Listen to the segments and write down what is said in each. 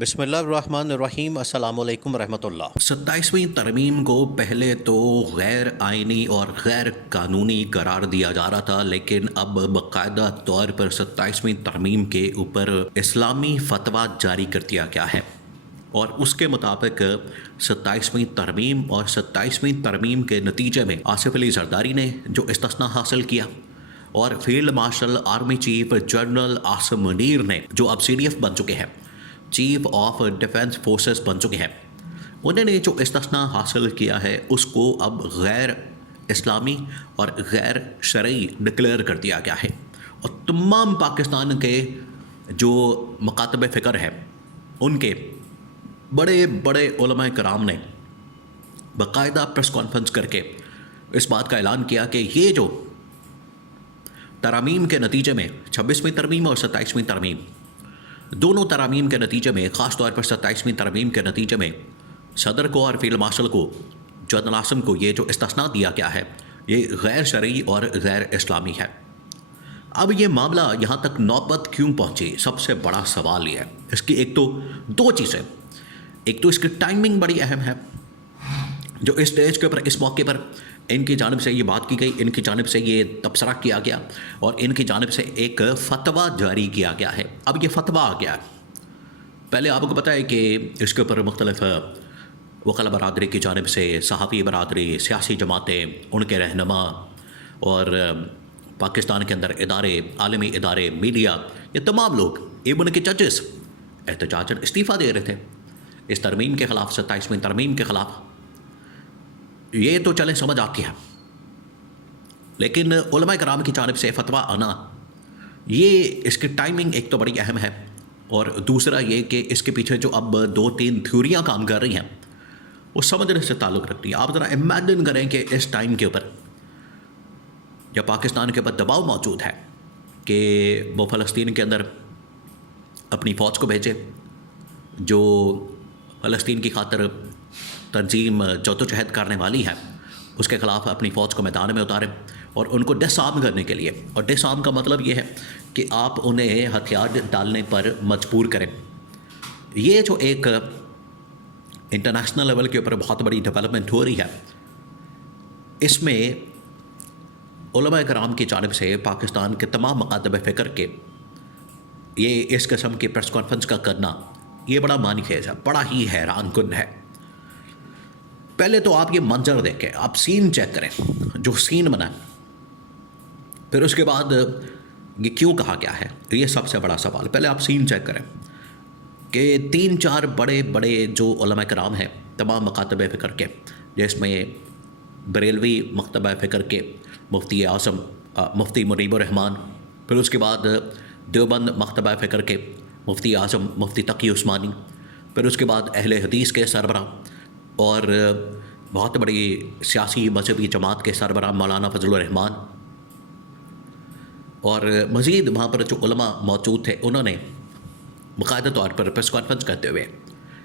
بسم اللہ الرحمن الرحیم۔ السلام علیکم ورحمۃ اللہ۔ 27ویں ترمیم کو پہلے تو غیر آئینی اور غیر قانونی قرار دیا جا رہا تھا، لیکن اب باقاعدہ طور پر 27ویں ترمیم کے اوپر اسلامی فتویٰ جاری کر دیا گیا ہے، اور اس کے مطابق 27ویں ترمیم اور 27ویں ترمیم کے نتیجے میں آصف علی زرداری نے جو استثناء حاصل کیا، اور field marshal army chief general Asim Munir نے جو اب CDF بن چکے ہیں، چیف آف ڈیفنس فورسز بن چکے ہیں، انہوں نے جو استثناء حاصل کیا ہے اس کو اب غیر اسلامی اور غیر شرعی ڈکلیئر کر دیا گیا ہے، اور تمام پاکستان کے جو مکاتب فکر ہیں ان کے بڑے بڑے علماء کرام نے باقاعدہ پریس کانفرنس کر کے اس بات کا اعلان کیا کہ یہ جو ترامیم کے نتیجے میں 26ویں ترمیم اور 27ویں ترمیم، دونوں ترامیم کے نتیجے میں، خاص طور پر 27ویں ترمیم کے نتیجے میں صدر کو اور فیلڈ مارشل کو، جنرل عاصم کو، یہ جو استثناء دیا گیا ہے یہ غیر شرعی اور غیر اسلامی ہے۔ اب یہ معاملہ یہاں تک نوبت کیوں پہنچی؟ سب سے بڑا سوال یہ ہے، اس کی ایک تو دو چیزیں، ایک تو اس کی ٹائمنگ بڑی اہم ہے، جو اس اسٹیج کے اوپر اس موقع پر ان کی جانب سے یہ بات کی گئی، ان کی جانب سے یہ تبصرہ کیا گیا، اور ان کی جانب سے ایک فتویٰ جاری کیا گیا ہے۔ اب یہ فتویٰ آ گیا ہے، پہلے آپ کو پتہ ہے کہ اس کے اوپر مختلف وکلا برادری کی جانب سے، صحافی برادری، سیاسی جماعتیں، ان کے رہنما اور پاکستان کے اندر ادارے، عالمی ادارے، میڈیا، یہ تمام لوگ، ایون کے ججز احتجاجاً استعفیٰ دے رہے تھے اس ترمیم کے خلاف، 27ویں ترمیم کے خلاف۔ یہ تو چلے سمجھ آتی ہے، لیکن علماء کرام کی جانب سے فتویٰ آنا، یہ اس کی ٹائمنگ ایک تو بڑی اہم ہے، اور دوسرا یہ کہ اس کے پیچھے جو اب 2-3 تھیوریاں کام کر رہی ہیں وہ سمجھنے سے تعلق رکھتی ہیں۔ آپ ذرا امیجن کریں کہ اس ٹائم کے اوپر جب پاکستان کے اوپر دباؤ موجود ہے کہ وہ فلسطین کے اندر اپنی فوج کو بھیجے، جو فلسطین کی خاطر تنظیم جدوجہد کرنے والی ہے اس کے خلاف اپنی فوج کو میدان میں اتارے، اور ان کو ڈس آرم کرنے کے لیے، اور ڈس آرم کا مطلب یہ ہے کہ آپ انہیں ہتھیار ڈالنے پر مجبور کریں۔ یہ جو ایک انٹرنیشنل لیول کے اوپر بہت بڑی ڈیولپمنٹ ہو رہی ہے، اس میں علماء کرام کی جانب سے پاکستان کے تمام مکاتب فکر کے یہ اس قسم کی پریس کانفرنس کا کرنا، یہ بڑا معنی خیز ہے، بڑا ہی حیران کن ہے۔ پہلے تو آپ یہ منظر دیکھیں، آپ سین چیک کریں جو سین بنا، پھر اس کے بعد یہ کیوں کہا گیا ہے، یہ سب سے بڑا سوال۔ پہلے آپ سین چیک کریں کہ 3-4 بڑے بڑے جو علماء کرام ہیں تمام مکاتب فکر کے، جس میں بریلوی مکتبہ فکر کے مفتی اعظم مفتی منیب الرحمان، پھر اس کے بعد دیوبند مکتبہ فکر کے مفتی اعظم مفتی تقی عثمانی، پھر اس کے بعد اہل حدیث کے سربراہ اور بہت بڑی سیاسی مذہبی جماعت کے سربراہ مولانا فضل الرحمان، اور مزید وہاں پر جو علماء موجود تھے انہوں نے باقاعدہ طور پر پریس کانفرنس کرتے ہوئے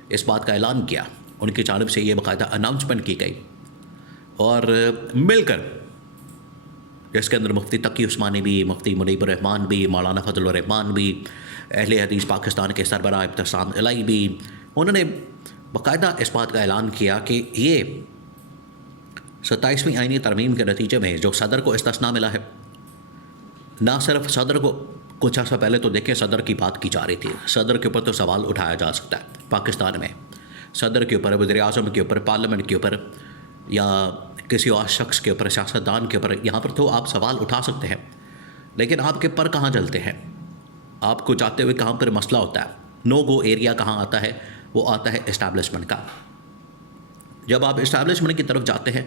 اس بات کا اعلان کیا، ان کی جانب سے یہ باقاعدہ اناؤنسمنٹ کی گئی، اور مل کر جس کے اندر مفتی تقی عثمانی بھی، مفتی منیب الرحمان بھی، مولانا فضل الرحمان بھی، اہل حدیث پاکستان کے سربراہ ابتسام الہی بھی، انہوں نے باقاعدہ اس بات کا اعلان کیا کہ یہ 27ویں آئینی ترمیم کے نتیجے میں جو صدر کو استثناء ملا ہے، نہ صرف صدر کو، کچھ عرصہ پہلے تو دیکھیں صدر کی بات کی جا رہی تھی، صدر کے اوپر تو سوال اٹھایا جا سکتا ہے پاکستان میں، صدر کے اوپر، وزیر اعظم کے اوپر، پارلیمنٹ کے اوپر، یا کسی اور شخص کے اوپر، سیاستدان کے اوپر، یہاں پر تو آپ سوال اٹھا سکتے ہیں، لیکن آپ کے پر کہاں جلتے ہیں؟ آپ کو جاتے ہوئے کہاں پر مسئلہ ہوتا ہے؟ نو گو ایریا کہاں آتا ہے؟ وہ آتا ہے اسٹیبلشمنٹ کا۔ جب آپ اسٹیبلشمنٹ کی طرف جاتے ہیں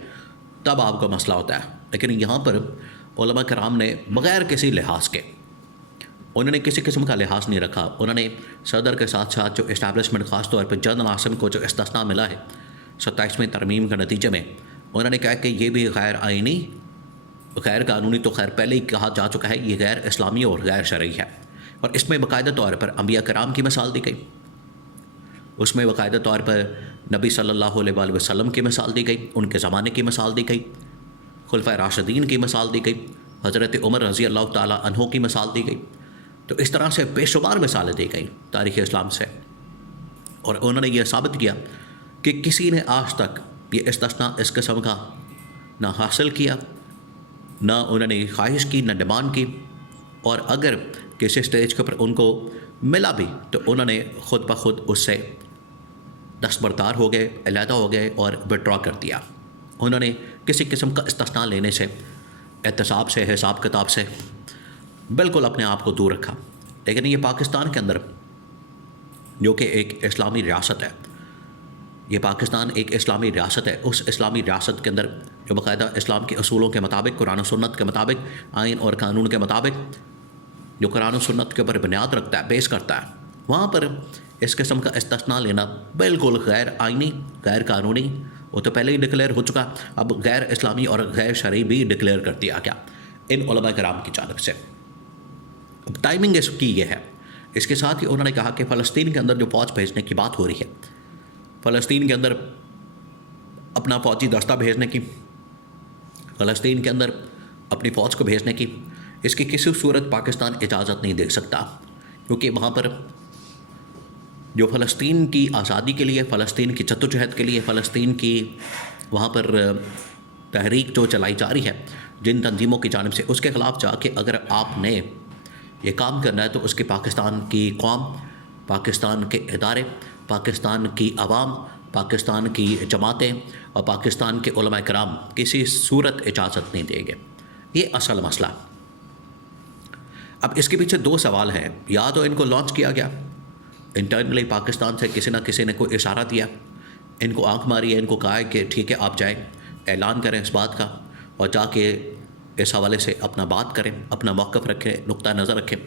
تب آپ کو مسئلہ ہوتا ہے، لیکن یہاں پر علماء کرام نے بغیر کسی لحاظ کے، انہوں نے کسی قسم کا لحاظ نہیں رکھا، انہوں نے صدر کے ساتھ ساتھ جو اسٹیبلشمنٹ، خاص طور پر جنرل عاصم کو جو استثناء ملا ہے 27ویں ترمیم کے نتیجے میں، انہوں نے کہا کہ یہ بھی غیر آئینی، غیر قانونی تو خیر پہلے ہی کہا جا چکا ہے، یہ غیر اسلامی اور غیر شرعی ہے، اور اس میں باقاعدہ طور پر انبیاء کرام کی مثال دی گئی، اس میں باقاعدہ طور پر نبی صلی اللہ علیہ وآلہ وسلم کی مثال دی گئی، ان کے زمانے کی مثال دی گئی، خلفائے راشدین کی مثال دی گئی، حضرت عمر رضی اللہ تعالیٰ عنہ کی مثال دی گئی، تو اس طرح سے بے شمار مثالیں دی گئیں تاریخ اسلام سے۔ اور انہوں نے یہ ثابت کیا کہ کسی نے آج تک یہ استثناء اس قسم کا نہ حاصل کیا، نہ انہوں نے خواہش کی، نہ ڈیمانڈ کی، اور اگر کسی اسٹیج کے اوپر ان کو ملا بھی تو انہوں نے خود بخود اس سے دستبردار ہو گئے، علیحدہ ہو گئے اور وڈرا کر دیا۔ انہوں نے کسی قسم کا استثناء لینے سے، احتساب سے، حساب کتاب سے بالکل اپنے آپ کو دور رکھا۔ لیکن یہ پاکستان کے اندر جو کہ ایک اسلامی ریاست ہے، یہ پاکستان ایک اسلامی ریاست ہے، اس اسلامی ریاست کے اندر جو باقاعدہ اسلام کے اصولوں کے مطابق، قرآن و سنت کے مطابق، آئین اور قانون کے مطابق جو قرآن و سنت کے اوپر بنیاد رکھتا ہے، بیس کرتا ہے، وہاں پر اس قسم کا استثناء لینا بالکل غیر آئینی، غیر قانونی، وہ تو پہلے ہی ڈکلیئر ہو چکا، اب غیر اسلامی اور غیر شرعی بھی ڈکلیئر کر دیا گیا ان علماء کرام کی جانب سے۔ اب ٹائمنگ اس کی یہ ہے، اس کے ساتھ ہی انہوں نے کہا کہ فلسطین کے اندر جو فوج بھیجنے کی بات ہو رہی ہے، فلسطین کے اندر اپنا فوجی دستہ بھیجنے کی، فلسطین کے اندر اپنی فوج کو بھیجنے کی، اس کی کسی صورت پاکستان اجازت نہیں دے سکتا، کیونکہ وہاں پر جو فلسطین کی آزادی کے لیے، فلسطین کی جدوجہد کے لیے، فلسطین کی وہاں پر تحریک جو چلائی جا رہی ہے جن تنظیموں کی جانب سے، اس کے خلاف جا کے اگر آپ نے یہ کام کرنا ہے تو اس کی پاکستان کی قوم، پاکستان کے ادارے، پاکستان کی عوام، پاکستان کی جماعتیں اور پاکستان کے علماء کرام کسی صورت اجازت نہیں دیں گے۔ یہ اصل مسئلہ۔ اب اس کے پیچھے دو سوال ہیں، یا تو ان کو لانچ کیا گیا انٹرنلی، پاکستان سے کسی نہ کسی نے کوئی اشارہ دیا، ان کو آنکھ ماری ہے، ان کو کہا ہے کہ ٹھیک ہے آپ جائیں، اعلان کریں اس بات کا اور جا کے اس حوالے سے اپنا بات کریں، اپنا موقف رکھیں، نقطہ نظر رکھیں،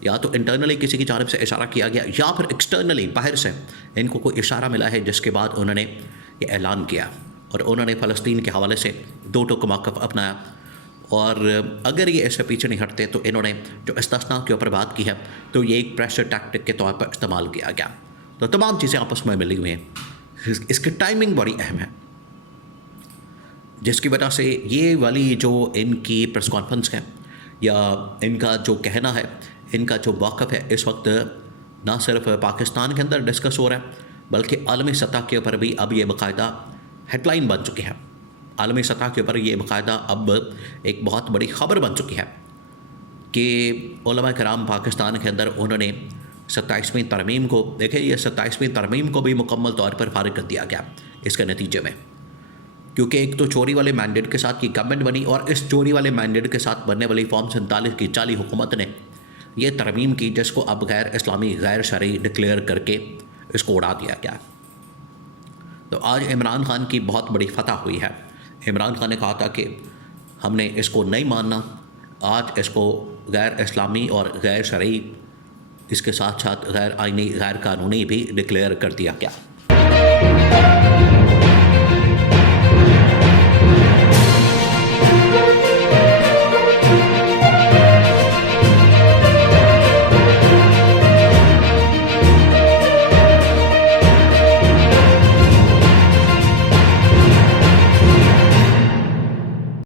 یا تو انٹرنلی کسی کی جانب سے اشارہ کیا گیا، یا پھر ایکسٹرنلی باہر سے ان کو کوئی اشارہ ملا ہے جس کے بعد انہوں نے یہ اعلان کیا اور انہوں نے فلسطین کے حوالے سے دو ٹوک موقف اپنایا۔ اور اگر یہ اس سے پیچھے نہیں ہٹتے تو انہوں نے جو استثناء کے اوپر بات کی ہے تو یہ ایک پریشر ٹیکٹک کے طور پر استعمال کیا گیا۔ تو تمام چیزیں آپس میں ملی ہوئی ہیں، اس کی ٹائمنگ بڑی اہم ہے، جس کی وجہ سے یہ والی جو ان کی پریس کانفرنس ہے یا ان کا جو کہنا ہے، ان کا جو موقف ہے، اس وقت نہ صرف پاکستان کے اندر ڈسکس ہو رہا ہے بلکہ عالمی سطح کے اوپر بھی اب یہ باقاعدہ ہیڈ لائن بن چکی ہے، عالمی سطح کے اوپر یہ باقاعدہ اب ایک بہت بڑی خبر بن چکی ہے کہ علماء کرام پاکستان کے اندر انہوں نے 27ویں ترمیم کو، دیکھیں یہ 27ویں ترمیم کو بھی مکمل طور پر فارغ کر دیا گیا اس کے نتیجے میں، کیونکہ ایک تو چوری والے مینڈیٹ کے ساتھ یہ گورنمنٹ بنی اور اس چوری والے مینڈیٹ کے ساتھ بننے والی فارم 47 کی جعلی حکومت نے یہ ترمیم کی جس کو اب غیر اسلامی، غیر شرعی ڈکلیئر کر کے اس کو اڑا دیا گیا۔ تو آج عمران خان کی بہت بڑی فتح ہوئی ہے۔ عمران خان نے کہا تھا کہ ہم نے اس کو نہیں ماننا، آج اس کو غیر اسلامی اور غیر شرعی، اس کے ساتھ ساتھ غیر آئینی، غیر قانونی بھی ڈکلیئر کر دیا گیا۔